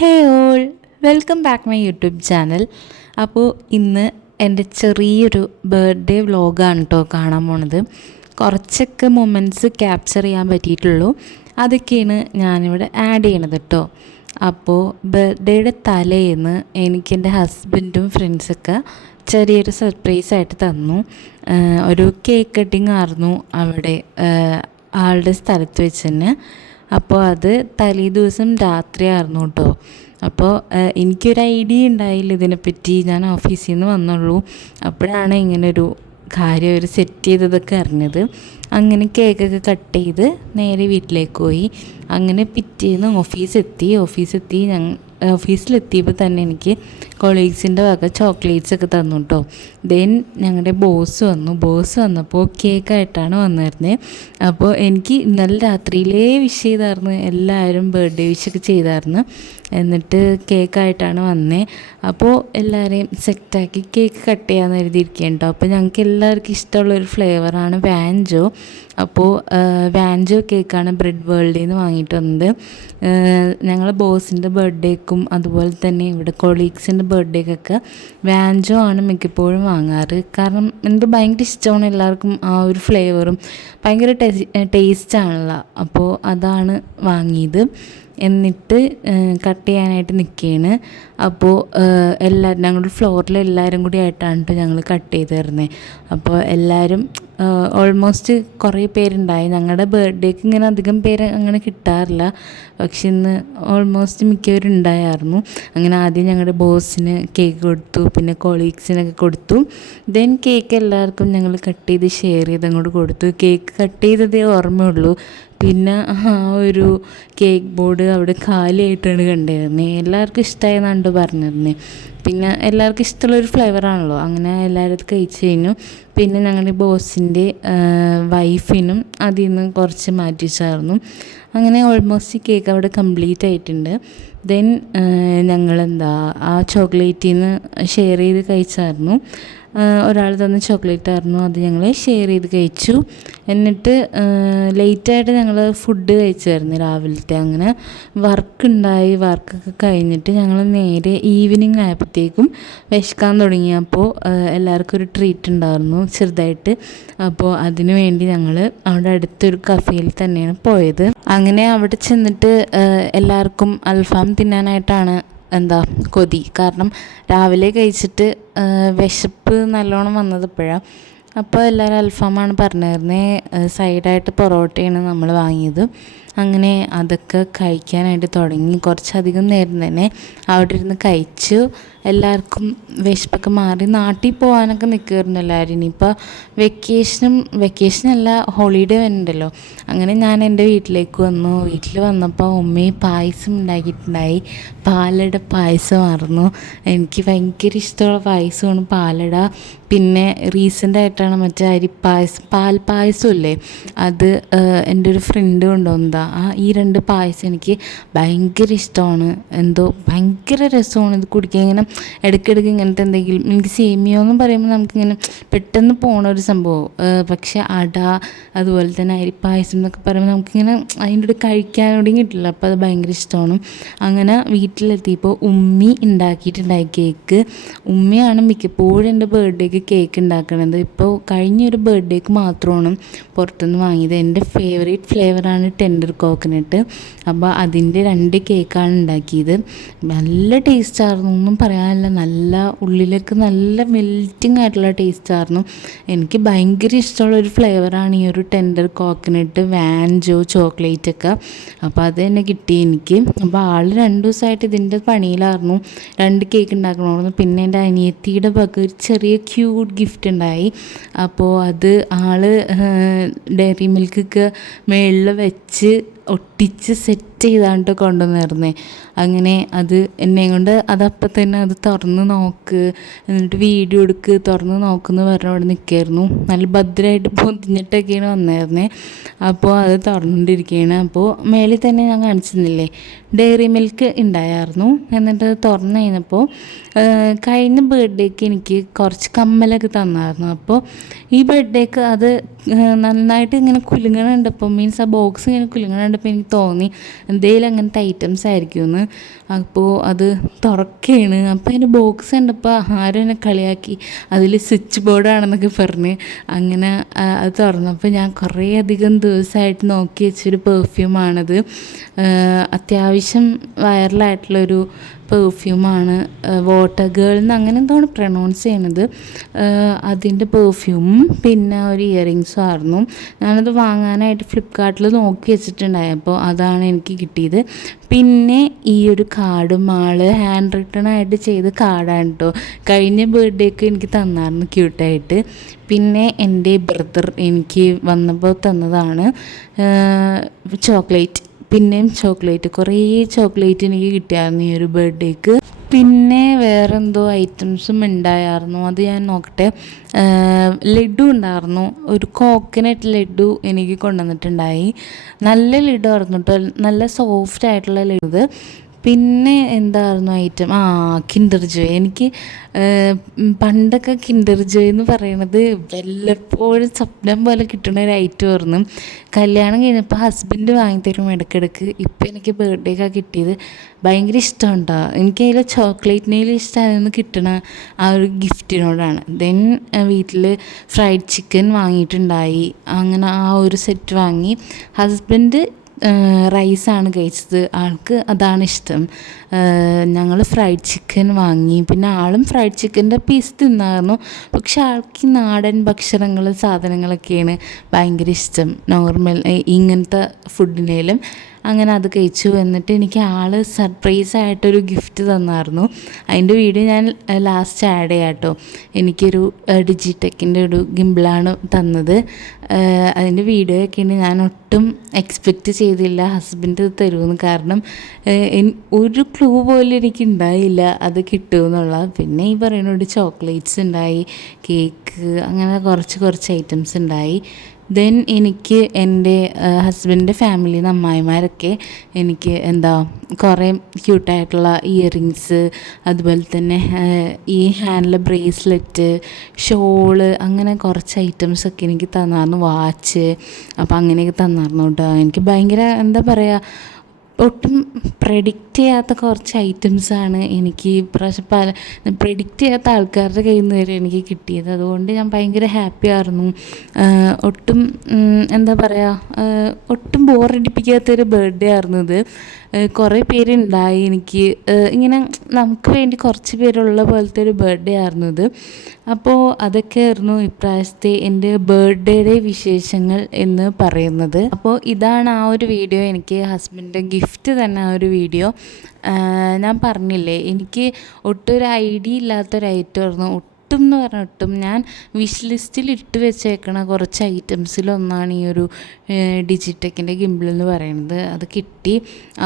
Hey all, welcome back my YouTube channel. അപ്പോൾ ഇന്ന് എൻ്റെ ചെറിയൊരു ബർത്ത്ഡേ വ്ലോഗാണ് കേട്ടോ കാണാൻ പോണത്. കുറച്ചൊക്കെ മൊമെൻറ്റ്സ് ക്യാപ്ചർ ചെയ്യാൻ പറ്റിയിട്ടുള്ളൂ. അതൊക്കെയാണ് ഞാനിവിടെ ആഡ് ചെയ്യണത് കേട്ടോ. അപ്പോൾ ബർത്ത്ഡേയുടെ തലേന്ന് എനിക്ക് എൻ്റെ ഹസ്ബൻഡും ഫ്രണ്ട്സൊക്കെ ചെറിയൊരു സർപ്രൈസായിട്ട് തന്നു. ഒരു കേക്ക് കട്ടിങ് ആയിരുന്നു അവിടെ ആളുടെ സ്ഥലത്ത് വെച്ച് തന്നെ. അപ്പോൾ അത് തലേ ദിവസം രാത്രിയായിരുന്നു കേട്ടോ. അപ്പോൾ എനിക്കൊരു ഐഡിയ ഉണ്ടായില്ല ഇതിനെപ്പറ്റി. ഞാൻ ഓഫീസിൽ നിന്ന് വന്നുള്ളൂ. അപ്പോഴാണ് ഇങ്ങനൊരു കാര്യം അവർ സെറ്റ് ചെയ്തതൊക്കെ അറിഞ്ഞത്. അങ്ങനെ കേക്കൊക്കെ കട്ട് ചെയ്ത് നേരെ വീട്ടിലേക്ക് പോയി. അങ്ങനെ പിറ്റേന്ന് ഓഫീസെത്തി ഓഫീസിലെത്തിയപ്പോൾ തന്നെ എനിക്ക് കൊളീഗ്സിൻ്റെ വക ചോക്ലേറ്റ്സ് ഒക്കെ തന്നു കേട്ടോ. ദെൻ ഞങ്ങളുടെ ബോസ് വന്നപ്പോൾ കേക്കായിട്ടാണ് വന്നിരുന്നത്. അപ്പോൾ എനിക്ക് ഇന്നലെ രാത്രിയിലേ വിഷ് ചെയ്തായിരുന്നു, എല്ലാവരും ബർത്ത്ഡേ വിഷൊക്കെ ചെയ്തായിരുന്നു. എന്നിട്ട് കേക്കായിട്ടാണ് വന്നത്. അപ്പോൾ എല്ലാവരെയും സെറ്റാക്കി കേക്ക് കട്ട് ചെയ്യാമെന്ന് എഴുതിയിരിക്കുകയാണ് കേട്ടോ. അപ്പോൾ ഞങ്ങൾക്ക് എല്ലാവർക്കും ഇഷ്ടമുള്ളൊരു ഫ്ലേവറാണ് വാൻജോ. അപ്പോൾ വാൻജോ കേക്കാണ് ബ്രെഡ് വേൾഡിൽ നിന്ന് വാങ്ങിയിട്ട് വന്നത്. ഞങ്ങൾ ബോസിൻ്റെ ബർത്ത്ഡേക്കും അതുപോലെ തന്നെ ഇവിടെ കൊളീഗ്സിൻ്റെ ബർത്ത്ഡേക്കൊക്കെ വാൻജോ ആണ് മിക്കപ്പോഴും വാങ്ങാറ്. കാരണം എനിക്ക് ഭയങ്കര ഇഷ്ടമാണ് എല്ലാവർക്കും ആ ഒരു ഫ്ലേവറും ഭയങ്കര ടേസ്റ്റാണല്ലോ. അപ്പോൾ അതാണ് വാങ്ങിയത്. എന്നിട്ട് കട്ട് ചെയ്യാനായിട്ട് നിൽക്കുകയാണ്. അപ്പോൾ ഞങ്ങളുടെ ഫ്ലോറിൽ എല്ലാവരും കൂടി ആയിട്ടാണ് കേട്ടോ ഞങ്ങൾ കട്ട് ചെയ്ത് തരുന്നത്. അപ്പോൾ എല്ലാവരും ഓൾമോസ്റ്റ് കുറേ പേരുണ്ടായി. ഞങ്ങളുടെ ബർത്ത്ഡേക്ക് ഇങ്ങനെ അധികം പേര് അങ്ങനെ കിട്ടാറില്ല, പക്ഷെ ഇന്ന് ഓൾമോസ്റ്റ് മിക്കവരും ഉണ്ടായിരുന്നു. അങ്ങനെ ആദ്യം ഞങ്ങളുടെ ബോസിന് കേക്ക് കൊടുത്തു, പിന്നെ കൊളീഗ്സിനൊക്കെ കൊടുത്തു. ദെൻ കേക്ക് എല്ലാവർക്കും ഞങ്ങൾ കട്ട് ചെയ്ത് ഷെയർ ചെയ്ത് അങ്ങോട്ട് കൊടുത്തു. കേക്ക് കട്ട് ചെയ്തതേ ഓർമ്മയുള്ളൂ. പിന്നെ ആ ഒരു കേക്ക് ബോർഡ് അവിടെ കാലിയായിട്ടാണ് കണ്ടിരുന്നത്. എല്ലാവർക്കും ഇഷ്ടമായെന്നാണ് പറഞ്ഞിരുന്നത്. പിന്നെ എല്ലാവർക്കും ഇഷ്ടമുള്ളൊരു ഫ്ലേവറാണല്ലോ. അങ്ങനെ എല്ലാവരും കഴിച്ച് കഴിഞ്ഞു. പിന്നെ ഞങ്ങളുടെ ബോസിൻ്റെ വൈഫിനും അതിൽ നിന്ന് കുറച്ച് മാറ്റി വെച്ചായിരുന്നു. അങ്ങനെ ഓൾമോസ്റ്റ് കേക്ക് അവിടെ കംപ്ലീറ്റ് ആയിട്ടുണ്ട്. ദെൻ ആ ചോക്ലേറ്റിൽ നിന്ന് ഷെയർ ചെയ്ത് കഴിച്ചായിരുന്നു. ഒരാൾ തന്ന ചോക്ലേറ്റ് ആയിരുന്നു, അത് ഞങ്ങൾ ഷെയർ ചെയ്ത് കഴിച്ചു. എന്നിട്ട് ലേറ്റായിട്ട് ഞങ്ങൾ ഫുഡ് കഴിച്ചായിരുന്നു രാവിലത്തെ. അങ്ങനെ വർക്കൊക്കെ കഴിഞ്ഞിട്ട് ഞങ്ങൾ നേരെ ഈവനിങ് ആയപ്പോഴത്തേക്കും വിശക്കാൻ തുടങ്ങിയപ്പോൾ എല്ലാവർക്കും ഒരു ട്രീറ്റ് ഉണ്ടായിരുന്നു ചെറുതായിട്ട്. അപ്പോൾ അതിനു വേണ്ടി ഞങ്ങൾ അവിടെ അടുത്തൊരു കഫേയിൽ തന്നെയാണ് പോയത്. അങ്ങനെ അവിടെ ചെന്നിട്ട് എല്ലാവർക്കും അൽഫാം തിന്നാനായിട്ടാണ് കൊതി. കാരണം രാവിലെ കഴിച്ചിട്ട് വിശപ്പ് നല്ലോണം വന്നത് ഇപ്പോഴാണ്. അപ്പോൾ എല്ലാവരും അൽഫാമാണ് പറഞ്ഞിരുന്നത്. സൈഡായിട്ട് പൊറോട്ടയാണ് നമ്മൾ വാങ്ങിയത്. അങ്ങനെ അതൊക്കെ കഴിക്കാനായിട്ട് തുടങ്ങി. കുറച്ചധികം നേരം തന്നെ അവിടെ ഇരുന്ന് കഴിച്ചു. എല്ലാവർക്കും വിശപ്പൊക്കെ മാറി നാട്ടിൽ പോകാനൊക്കെ നിൽക്കുമായിരുന്നു എല്ലാവരും. ഇനിയിപ്പോൾ വെക്കേഷനല്ല, ഹോളിഡേ വരുന്നുണ്ടല്ലോ. അങ്ങനെ ഞാൻ എൻ്റെ വീട്ടിലേക്ക് വന്നു. വീട്ടിൽ വന്നപ്പോൾ ഉമ്മ പായസം ഉണ്ടാക്കിയിട്ടുണ്ടായി. പാലട പായസമായിരുന്നു. എനിക്ക് ഭയങ്കര ഇഷ്ടമുള്ള പായസമാണ് പാലട. പിന്നെ റീസെൻ്റായിട്ടാണ് മറ്റേ പാൽപ്പായസം ഇല്ലേ, അത് എൻ്റെ ഒരു ഫ്രണ്ട് കൊണ്ടുവന്നതാണ്. ഈ രണ്ട് പായസം എനിക്ക് ഭയങ്കര ഇഷ്ടമാണ്. ഭയങ്കര രസമാണ് ഇത് കുടിക്കാൻ. ഇങ്ങനെ ഇടയ്ക്കിടയ്ക്ക് ഇങ്ങനത്തെ എന്തെങ്കിലും, എനിക്ക് സേമിയ എന്ന് പറയുമ്പോൾ നമുക്കിങ്ങനെ പെട്ടെന്ന് പോണ ഒരു സംഭവം. പക്ഷെ അട അതുപോലെ തന്നെ അരിപ്പായസം എന്നൊക്കെ പറയുമ്പോൾ നമുക്കിങ്ങനെ അതിൻ്റെ കൂടെ കഴിക്കാനോടും കിട്ടില്ല. അപ്പോൾ അത് ഭയങ്കര ഇഷ്ടമാണ്. അങ്ങനെ വീട്ടിലെത്തിയപ്പോൾ ഉമ്മി ഉണ്ടാക്കിയിട്ടുണ്ടായി കേക്ക്. ഉമ്മയാണ് മിക്കപ്പോഴും എൻ്റെ ബർത്ത്ഡേക്ക് കേക്ക് ഉണ്ടാക്കുന്നത്. ഇപ്പോൾ കഴിഞ്ഞൊരു ബർത്ത്ഡേക്ക് മാത്രമാണ് പുറത്തുനിന്ന് വാങ്ങിയത്. എൻ്റെ ഫേവറേറ്റ് ഫ്ലേവറാണ് ടെൻഡർ കോക്കനട്ട്. അപ്പോൾ അതിൻ്റെ 2 കേക്കാണ് ഉണ്ടാക്കിയത്. നല്ല ടേസ്റ്റായിരുന്നു, ഒന്നും പറയാനില്ല. നല്ല ഉള്ളിലേക്ക് നല്ല മെൽറ്റിംഗ് ആയിട്ടുള്ള ടേസ്റ്റായിരുന്നു. എനിക്ക് ഭയങ്കര ഇഷ്ടമുള്ളൊരു ഫ്ലേവറാണ് ഈ ഒരു ടെൻഡർ കോക്കനട്ട്, വാൻജോ, ചോക്ലേറ്റൊക്കെ. അപ്പോൾ അത് തന്നെ കിട്ടി എനിക്ക്. അപ്പോൾ 2 ദിവസമായിട്ട് ഇതിൻ്റെ പണിയിലായിരുന്നു. 2 കേക്ക് ഉണ്ടാക്കണമായിരുന്നു. പിന്നെ എൻ്റെ അനിയത്തിയുടെ വക ഒരു ചെറിയ ക്യൂട്ട് ഗിഫ്റ്റ് ഉണ്ടായി. അപ്പോൾ അത് ഡയറി മിൽക്കൊക്കെ മുകളിൽ വെച്ച് ഒട്ടിച്ച് സെറ്റ് ചെയ്താണ്ട് കൊണ്ടുവന്നിരുന്നേ. അങ്ങനെ അത് എന്നെയും കൊണ്ട് അതപ്പം തന്നെ അത് തുറന്ന് നോക്ക്, എന്നിട്ട് വീഡിയോ എടുക്ക്, തുറന്ന് നോക്കുമെന്ന് പറഞ്ഞ് അവിടെ നിൽക്കുകയായിരുന്നു. നല്ല ഭദ്രമായിട്ട് പൊതിഞ്ഞിട്ടൊക്കെയാണ് വന്നിരുന്നത്. അപ്പോൾ അത് തുറന്നുകൊണ്ടിരിക്കുകയാണ്. അപ്പോൾ മേളിൽ തന്നെ ഞാൻ കാണിച്ചിരുന്നില്ലേ, ഡയറി മിൽക്ക് ഉണ്ടായിരുന്നു. എന്നിട്ട് അത് തുറന്ന് കഴിഞ്ഞപ്പോൾ കഴിഞ്ഞ ബർത്ത്ഡേക്ക് എനിക്ക് കുറച്ച് കമ്മലൊക്കെ തന്നായിരുന്നു. അപ്പോൾ ഈ ബർത്ത്ഡേക്ക് അത് നന്നായിട്ട് ഇങ്ങനെ കുലുങ്ങണുണ്ടപ്പോൾ, മീൻസ് ആ ബോക്സ് ഇങ്ങനെ കുലുങ്ങണുണ്ടപ്പോൾ എനിക്ക് എനിക്ക് തോന്നി എന്തെങ്കിലും അങ്ങനത്തെ ഐറ്റംസ് ആയിരിക്കുമെന്ന്. അപ്പോൾ അത് തുറക്കുകയാണ്. അപ്പോൾ അതിൻ്റെ ബോക്സ് കണ്ടപ്പോൾ ആരും എന്നെ കളിയാക്കി, അതിൽ സ്വിച്ച് ബോർഡാണെന്നൊക്കെ പറഞ്ഞ്. അങ്ങനെ അത് തുറന്നപ്പോൾ ഞാൻ കുറേ അധികം ദിവസമായിട്ട് നോക്കി വെച്ചൊരു പെർഫ്യൂമാണത്. അത്യാവശ്യം വൈറലായിട്ടുള്ളൊരു പെർഫ്യൂമാണ്. വാട്ടർ ഗേൾ എന്ന് അങ്ങനെ എന്താണ് പ്രൊനൗൺസ് ചെയ്യണത്. അതിൻ്റെ പെർഫ്യൂമും പിന്നെ ഒരു ഇയറിങ്സും ആയിരുന്നു. ഞാനത് വാങ്ങാനായിട്ട് ഫ്ലിപ്കാർട്ടിൽ നോക്കി വെച്ചിട്ടുണ്ടായി. അപ്പോൾ അതാണ് എനിക്ക് കിട്ടിയത്. പിന്നെ ഈ ഒരു കാർഡും ഹാൻഡ് റിട്ടൺ ആയിട്ട് ചെയ്ത കാർഡാണ് കേട്ടോ. കഴിഞ്ഞ ബർത്ത്ഡേക്ക് എനിക്ക് തന്നായിരുന്നു ക്യൂട്ടായിട്ട്. പിന്നെ എൻ്റെ ബ്രദർ എനിക്ക് വന്നപ്പോൾ തന്നതാണ് ചോക്ലേറ്റ്. പിന്നെയും ചോക്ലേറ്റ്, കുറേ ചോക്ലേറ്റ് എനിക്ക് കിട്ടിയായിരുന്നു ഈ ഒരു ബർത്ത്ഡേക്ക്. പിന്നെ വേറെന്തോ ഐറ്റംസും ഉണ്ടായിരുന്നു, അത് ഞാൻ നോക്കട്ടെ. ലഡു ഉണ്ടായിരുന്നു, ഒരു കോക്കനട്ട് ലഡു എനിക്ക് കൊണ്ടുവന്നിട്ടുണ്ടായി. നല്ല ലഡു ആയിരുന്നു കേട്ടോ, നല്ല സോഫ്റ്റ് ആയിട്ടുള്ള ലഡു. പിന്നെ എന്തായിരുന്നു ഐറ്റം, കിൻഡർ ജോയ്. എനിക്ക് പണ്ടൊക്കെ കിൻഡർ ജോയ് എന്ന് പറയുന്നത് വല്ലപ്പോഴും സ്വപ്നം പോലെ കിട്ടുന്ന ഒരു ഐറ്റം ആയിരുന്നു. കല്യാണം കഴിഞ്ഞപ്പോൾ ഹസ്ബൻഡ് വാങ്ങിത്തരും ഇടയ്ക്കിടയ്ക്ക്. ഇപ്പം എനിക്ക് ബർത്ത്ഡേക്കാണ് കിട്ടിയത്. ഭയങ്കര ഇഷ്ടമുണ്ടോ എനിക്കതിൽ ചോക്ലേറ്റിനേലും ഇഷ്ടം അതിൽ നിന്ന് കിട്ടണ ആ ഒരു ഗിഫ്റ്റിനോടാണ്. ദെൻ വീട്ടിൽ ഫ്രൈഡ് ചിക്കൻ വാങ്ങിയിട്ടുണ്ടായി. അങ്ങനെ ആ ഒരു സെറ്റ് വാങ്ങി. ഹസ്ബൻഡ് റൈസാണ് കഴിച്ചത്, ആൾക്ക് അതാണ് ഇഷ്ടം. ഞങ്ങൾ ഫ്രൈഡ് ചിക്കൻ വാങ്ങി. പിന്നെ ആളും ഫ്രൈഡ് ചിക്കൻ്റെ പീസ് തിന്നായിരുന്നു. പക്ഷെ ആൾക്ക് നാടൻ ഭക്ഷണങ്ങൾ സാധനങ്ങളൊക്കെയാണ് ഭയങ്കര ഇഷ്ടം, നോർമൽ ഇങ്ങനത്തെ ഫുഡിനേലും. അങ്ങനെ അത് കഴിച്ചു. എന്നിട്ട് എനിക്ക് ആൾ സർപ്രൈസായിട്ടൊരു ഗിഫ്റ്റ് തന്നായിരുന്നു. അതിൻ്റെ വീഡിയോ ഞാൻ ലാസ്റ്റ് ആഡ് ചെയ്യാം കേട്ടോ. എനിക്കൊരു ഡിജിടെക്കിൻ്റെ ഒരു ഗിംബിളാണ് തന്നത്. അതിൻ്റെ വീഡിയോ ഒക്കെയുണ്ട്. ഞാൻ ഒട്ടും എക്സ്പെക്റ്റ് ചെയ്തില്ല ഹസ്ബൻഡ് ഇത് തരുമെന്ന്. കാരണം ഒരു ക്ലൂ പോലും എനിക്ക് ഉണ്ടായില്ല അത് കിട്ടുമെന്നുള്ള. പിന്നെ ഈ പറയുന്നത് ചോക്ലേറ്റ്സ് ഉണ്ടായി, കേക്ക്, അങ്ങനെ കുറച്ച് ഐറ്റംസ് ഉണ്ടായി. ദെൻ എനിക്ക് എൻ്റെ ഹസ്ബൻഡിൻ്റെ ഫാമിലിയിൽ നിന്ന് അമ്മായിമാരൊക്കെ എനിക്ക് കുറേ ക്യൂട്ടായിട്ടുള്ള ഇയറിങ്സ്, അതുപോലെ തന്നെ ഈ ഹാൻഡിൽ ബ്രേസ്ലെറ്റ്, ഷോള്, അങ്ങനെ കുറച്ച് ഐറ്റംസൊക്കെ എനിക്ക് തന്നായിരുന്നു. വാച്ച്, അപ്പോൾ അങ്ങനെയൊക്കെ തന്നായിരുന്നു കേട്ടോ. എനിക്ക് ഭയങ്കര ഒട്ടും പ്രെഡിക്റ്റ് ചെയ്യാത്ത കുറച്ച് ഐറ്റംസാണ് എനിക്ക് പ്രാവശ്യം പ്രെഡിക്റ്റ് ചെയ്യാത്ത ആൾക്കാരുടെ കയ്യിൽ നിന്ന് വരെ എനിക്ക് കിട്ടിയത്. അതുകൊണ്ട് ഞാൻ ഭയങ്കര ഹാപ്പി ആയിരുന്നു. ഒട്ടും ഒട്ടും ബോറടിപ്പിക്കാത്തൊരു ബർത്ത്ഡേ ആയിരുന്നു ഇത്. കുറേ പേരുണ്ടായി എനിക്ക് ഇങ്ങനെ നമുക്ക് വേണ്ടി കുറച്ച് പേരുള്ള പോലത്തെ ഒരു ബർത്ത്ഡേ ആയിരുന്നു ഇത്. അപ്പോൾ അതൊക്കെ ആയിരുന്നു ഇപ്രാവശ്യത്തെ എൻ്റെ ബർത്ത്ഡേയുടെ വിശേഷങ്ങൾ എന്ന് പറയുന്നത്. അപ്പോൾ ഇതാണ് ആ ഒരു വീഡിയോ, എനിക്ക് ഹസ്ബൻഡിൻ്റെ ഗിഫ്റ്റ് തന്നെ ആ ഒരു വീഡിയോ. ഞാൻ പറഞ്ഞില്ലേ, എനിക്ക് ഒട്ടും ഒരു ഐഡിയ ഇല്ലാത്തൊരു ഐറ്റം ആയിരുന്നു. ഒട്ടും ഞാൻ വിഷ് ലിസ്റ്റിൽ ഇട്ട് വെച്ചേക്കണ കുറച്ച് ഐറ്റംസിലൊന്നാണ് ഈ ഒരു ഡിജിടെക്കിൻ്റെ ഗിംബിൾ എന്ന് പറയുന്നത്. അത് കിട്ടി.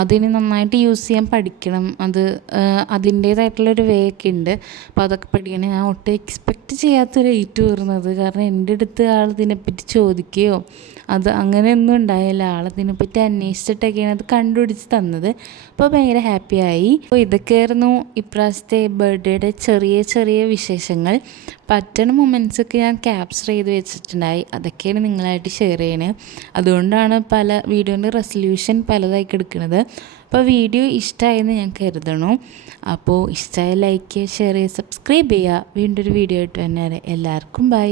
അതിന് നന്നായിട്ട് യൂസ് ചെയ്യാൻ പഠിക്കണം. അത് അതിൻ്റേതായിട്ടുള്ളൊരു വേ ഒക്കെ ഉണ്ട്. അപ്പോൾ അതൊക്കെ പഠിക്കണം. ഞാൻ ഒട്ടും എക്സ്പെക്റ്റ് ചെയ്യാത്തൊരു ഐറ്റം വരുന്നത്. കാരണം എൻ്റെ അടുത്ത് ആളിതിനെപ്പറ്റി ചോദിക്കുകയോ അങ്ങനെയൊന്നും ഉണ്ടായില്ല. ആളതിനെപ്പറ്റി അന്വേഷിച്ചിട്ടൊക്കെയാണ് അത് കണ്ടുപിടിച്ച് തന്നത്. അപ്പോൾ ഭയങ്കര ഹാപ്പിയായി. അപ്പോൾ ഇതൊക്കെയായിരുന്നു ഇപ്രാവശ്യത്തെ ബർത്ത്ഡേയുടെ ചെറിയ വിശേഷങ്ങൾ. പറ്റുന്ന മൊമെൻറ്റ്സൊക്കെ ഞാൻ ക്യാപ്ചർ ചെയ്ത് വെച്ചിട്ടുണ്ടായി. അതൊക്കെയാണ് നിങ്ങളായിട്ട് ഷെയർ ചെയ്യണത്. അതുകൊണ്ടാണ് പല വീഡിയോൻ്റെ റെസൊല്യൂഷൻ പലതായി എടുക്കുന്നത്. അപ്പോൾ വീഡിയോ ഇഷ്ടമായെന്ന് ഞാൻ കരുതണു. അപ്പോൾ ഇഷ്ടമായ ലൈക്ക് ചെയ്യുക, ഷെയർ ചെയ്യുക, സബ്സ്ക്രൈബ് ചെയ്യുക. വീണ്ടും ഒരു വീഡിയോ ആയിട്ട് തന്നെ എല്ലാവർക്കും ബൈ.